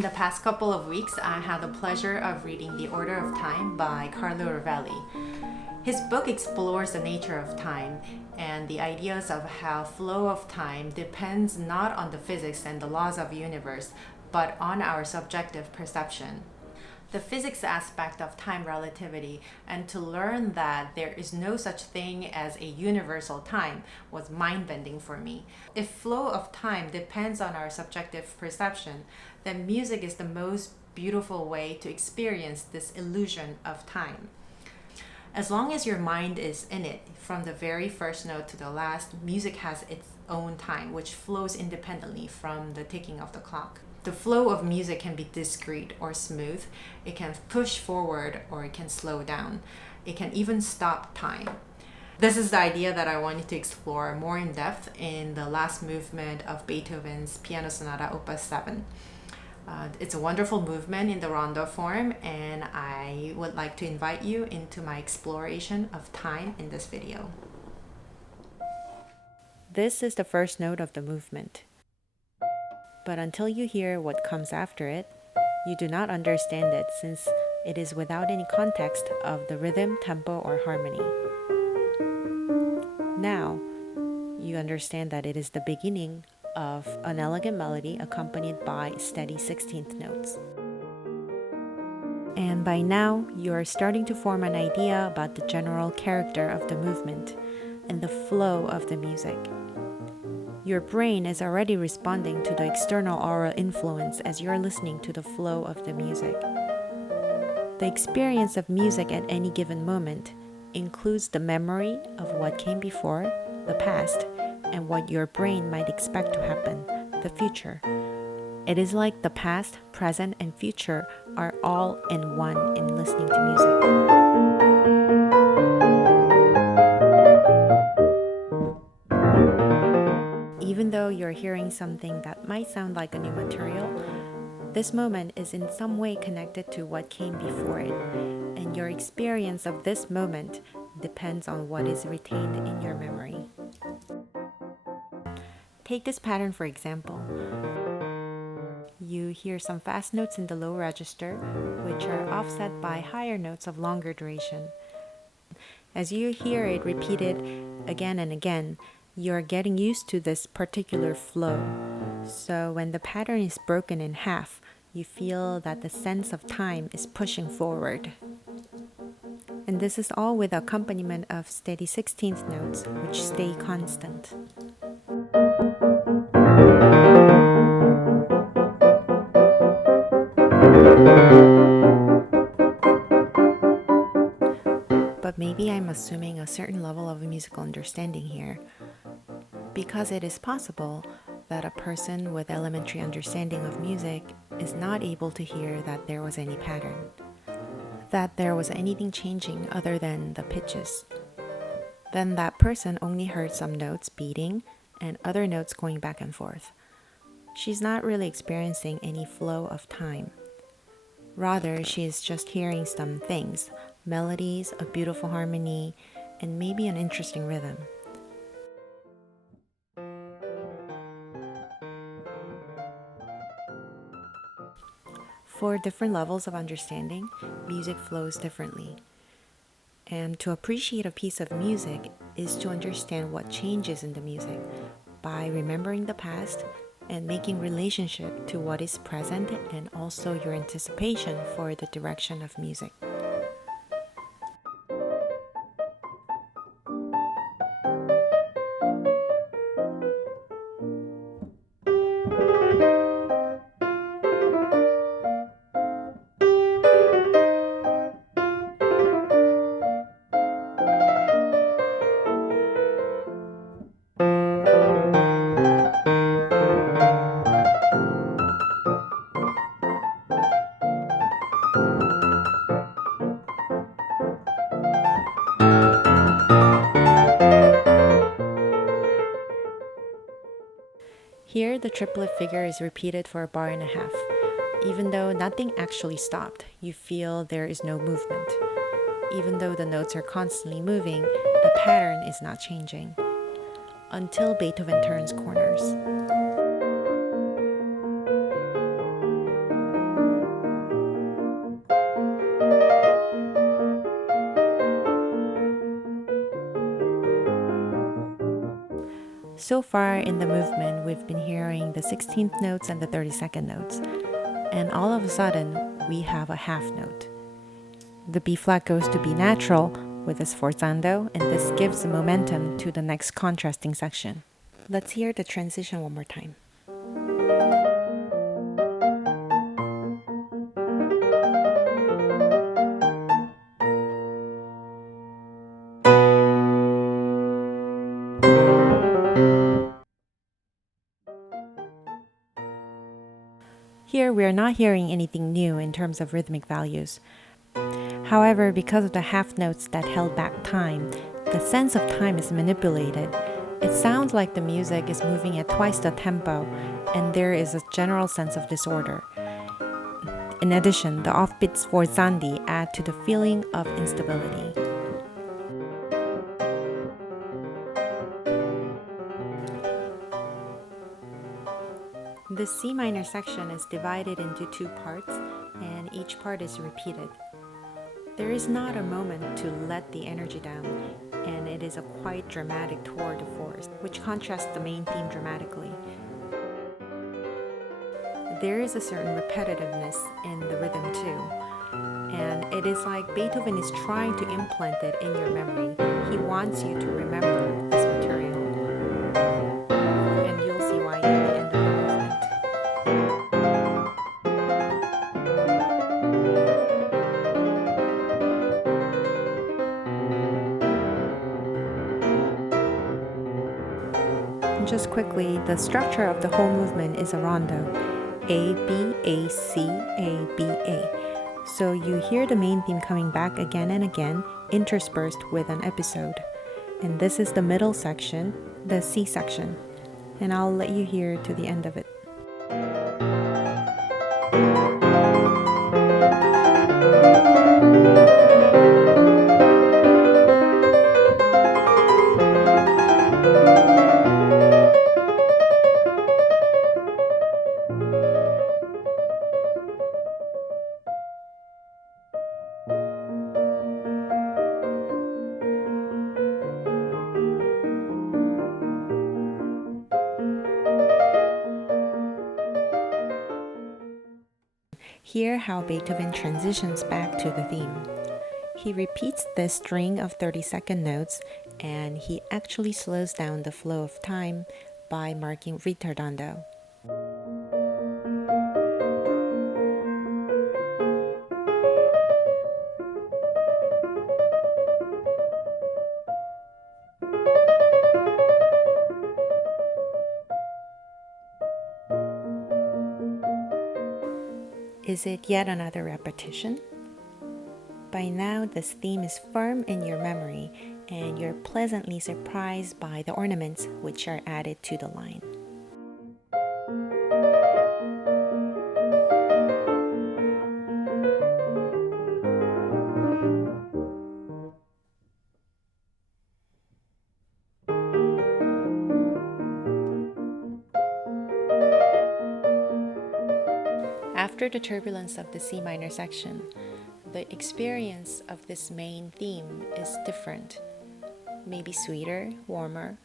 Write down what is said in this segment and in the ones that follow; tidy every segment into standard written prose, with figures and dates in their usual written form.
In the past couple of weeks, I had the pleasure of reading The Order of Time by Carlo Rovelli. His book explores the nature of time and the ideas of how flow of time depends not on the physics and the laws of the universe, but on our subjective perception. The physics aspect of time relativity, and to learn that there is no such thing as a universal time, was mind-bending for me. If flow of time depends on our subjective perception, then music is the most beautiful way to experience this illusion of time. As long as your mind is in it, from the very first note to the last, music has its own time, which flows independently from the ticking of the clock. The flow of music can be discrete or smooth. It can push forward or it can slow down. It can even stop time. This is the idea that I wanted to explore more in depth in the last movement of Beethoven's Piano Sonata Op.7. It's a wonderful movement in the Rondo form, and I would like to invite you into my exploration of time in this video. This is the first note of the movement. But until you hear what comes after it, you do not understand it, since it is without any context of the rhythm, tempo, or harmony. Now, you understand that it is the beginning of an elegant melody accompanied by steady 16th notes. And by now, you are starting to form an idea about the general character of the movement and the flow of the music. Your brain is already responding to the external aural influence as you're listening to the flow of the music. The experience of music at any given moment includes the memory of what came before, the past, and what your brain might expect to happen, the future. It is like the past, present, and future are all in one in listening to music. Even though you're hearing something that might sound like a new material, this moment is in some way connected to what came before it, and your experience of this moment depends on what is retained in your memory. Take this pattern for example. You hear some fast notes in the low register, which are offset by higher notes of longer duration. As you hear it repeated again and again, you're getting used to this particular flow. So when the pattern is broken in half, you feel that the sense of time is pushing forward. And this is all with accompaniment of steady 16th notes, which stay constant. But maybe I'm assuming a certain level of musical understanding here, because it is possible that a person with elementary understanding of music is not able to hear that there was any pattern, that there was anything changing other than the pitches. Then that person only heard some notes beating and other notes going back and forth. She's not really experiencing any flow of time. Rather, she is just hearing some things, melodies, a beautiful harmony, and maybe an interesting rhythm. For different levels of understanding, music flows differently. And to appreciate a piece of music is to understand what changes in the music by remembering the past and making relationship to what is present, and also your anticipation for the direction of music. Here, the triplet figure is repeated for a bar and a half. Even though nothing actually stopped, you feel there is no movement. Even though the notes are constantly moving, the pattern is not changing. Until Beethoven turns corners. So far in the movement, we've been hearing the 16th notes and the 32nd notes. And all of a sudden, we have a half note. The B flat goes to B natural with a sforzando, and this gives the momentum to the next contrasting section. Let's hear the transition one more time. Here, we are not hearing anything new in terms of rhythmic values. However, because of the half notes that held back time, the sense of time is manipulated. It sounds like the music is moving at twice the tempo, and there is a general sense of disorder. In addition, the offbeat sforzandi add to the feeling of instability. The C minor section is divided into two parts, and each part is repeated. There is not a moment to let the energy down, and it is a quite dramatic tour de force, which contrasts the main theme dramatically. There is a certain repetitiveness in the rhythm too, and it is like Beethoven is trying to implant it in your memory. He wants you to remember this material, and you'll see why at the end of the movement. Just quickly, the structure of the whole movement is a rondo, A, B, A, C, A, B, A. So you hear the main theme coming back again and again, interspersed with an episode. And this is the middle section, the C section. And I'll let you hear to the end of it. Hear how Beethoven transitions back to the theme. He repeats this string of 32nd notes, and he actually slows down the flow of time by marking ritardando. Is it yet another repetition? By now, this theme is firm in your memory, and you're pleasantly surprised by the ornaments which are added to the line. After the turbulence of the C minor section, the experience of this main theme is different, maybe sweeter, warmer,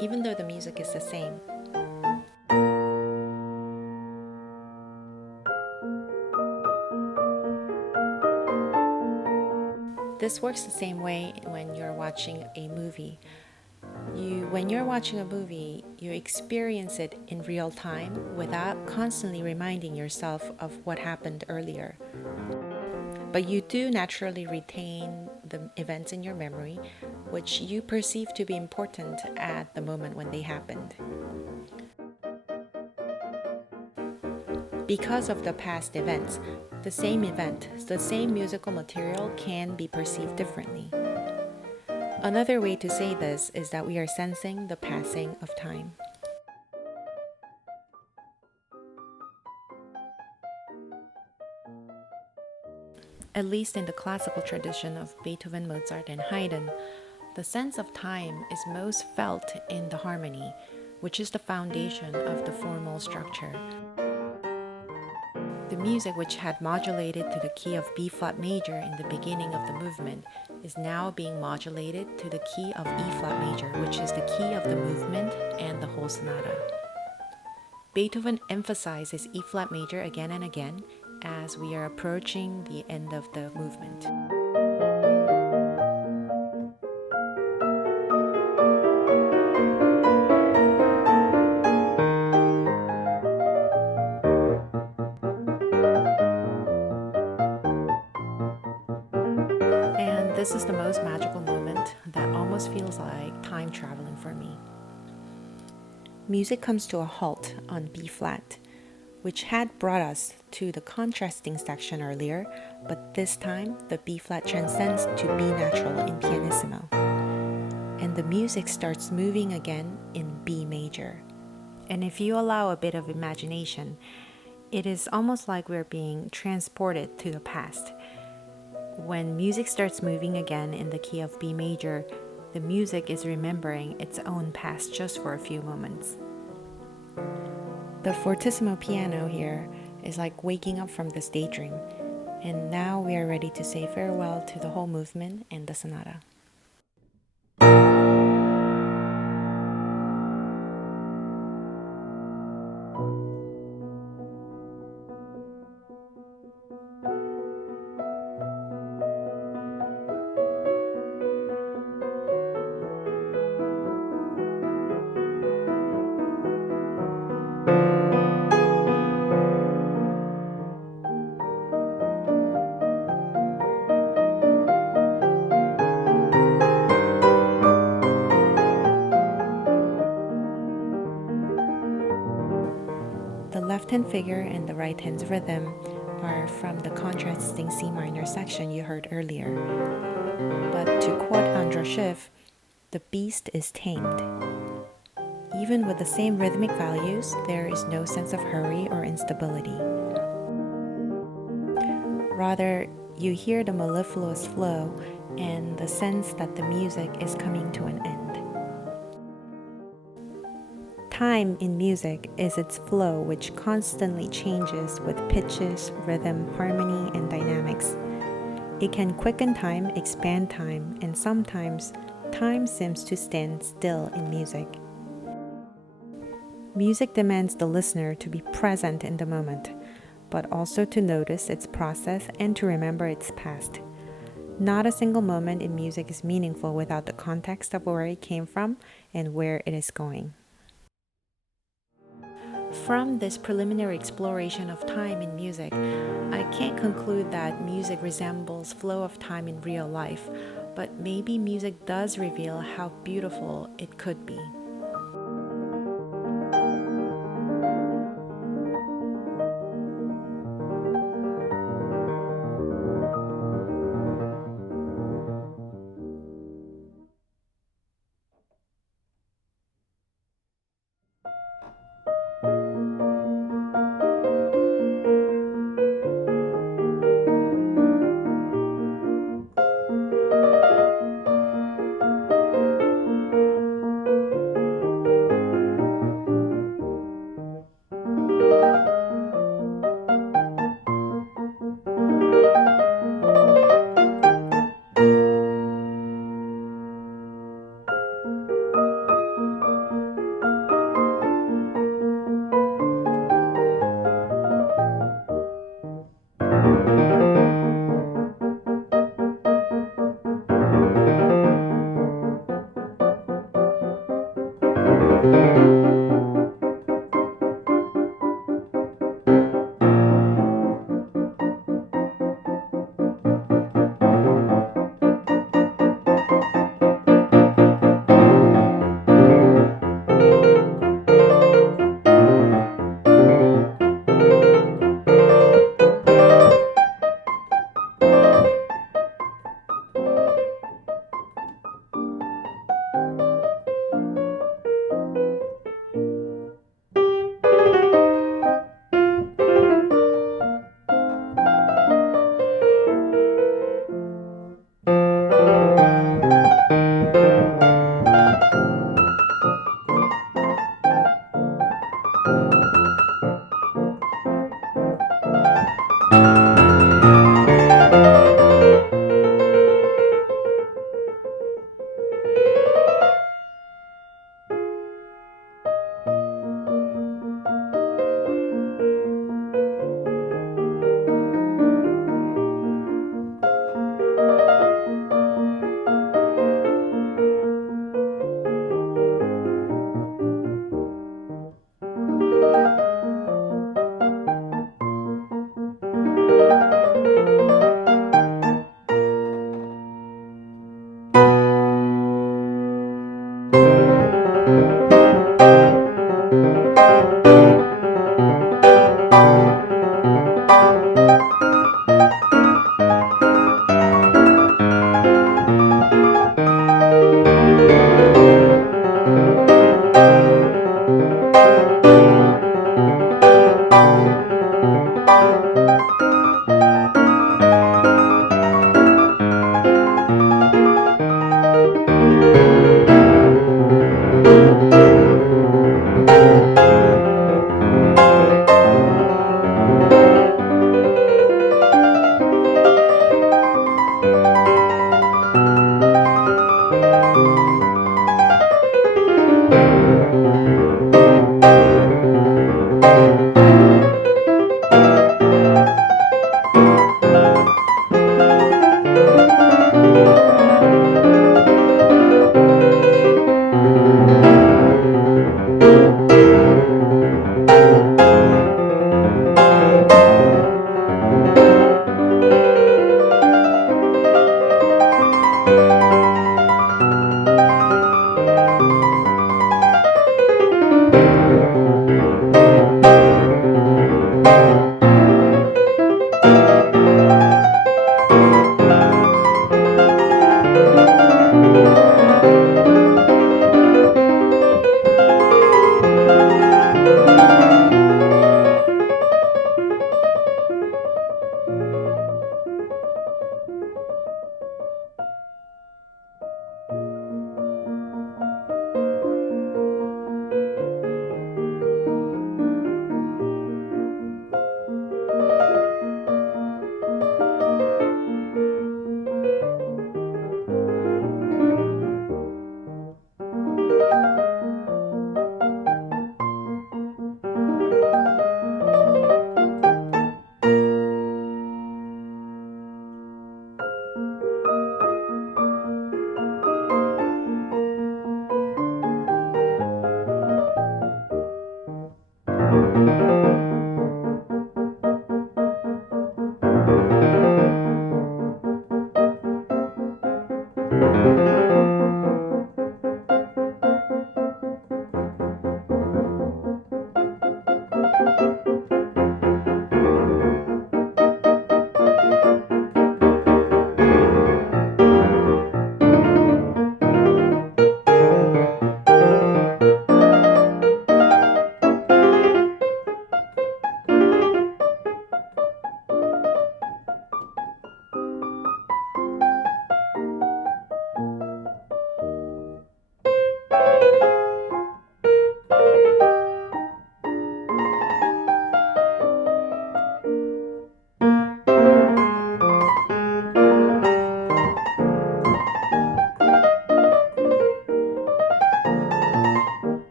even though the music is the same. This works the same way when you're watching a movie. When you're watching a movie, you experience it in real time without constantly reminding yourself of what happened earlier. But you do naturally retain the events in your memory, which you perceive to be important at the moment when they happened. Because of the past events, the same event, the same musical material can be perceived differently. Another way to say this is that we are sensing the passing of time. At least in the classical tradition of Beethoven, Mozart, and Haydn, the sense of time is most felt in the harmony, which is the foundation of the formal structure. The music, which had modulated to the key of B flat major in the beginning of the movement, is now being modulated to the key of E flat major, which is the key of the movement and the whole sonata. Beethoven emphasizes E flat major again and again as we are approaching the end of the movement. And this is the most magical moment that almost feels like time traveling for me. Music comes to a halt on B flat, which had brought us to the contrasting section earlier, but this time the B flat transcends to B natural in pianissimo. And the music starts moving again in B major. And if you allow a bit of imagination, it is almost like we're being transported to the past. When music starts moving again in the key of B major, the music is remembering its own past just for a few moments. The fortissimo piano here is like waking up from this daydream, and now we are ready to say farewell to the whole movement and the sonata. The left-hand figure and the right-hand's rhythm are from the contrasting C minor section you heard earlier. But to quote Andra Schiff, the beast is tamed. Even with the same rhythmic values, there is no sense of hurry or instability. Rather, you hear the mellifluous flow and the sense that the music is coming to an end. Time in music is its flow, which constantly changes with pitches, rhythm, harmony, and dynamics. It can quicken time, expand time, and sometimes time seems to stand still in music. Music demands the listener to be present in the moment, but also to notice its process and to remember its past. Not a single moment in music is meaningful without the context of where it came from and where it is going. From this preliminary exploration of time in music, I can't conclude that music resembles flow of time in real life, but maybe music does reveal how beautiful it could be.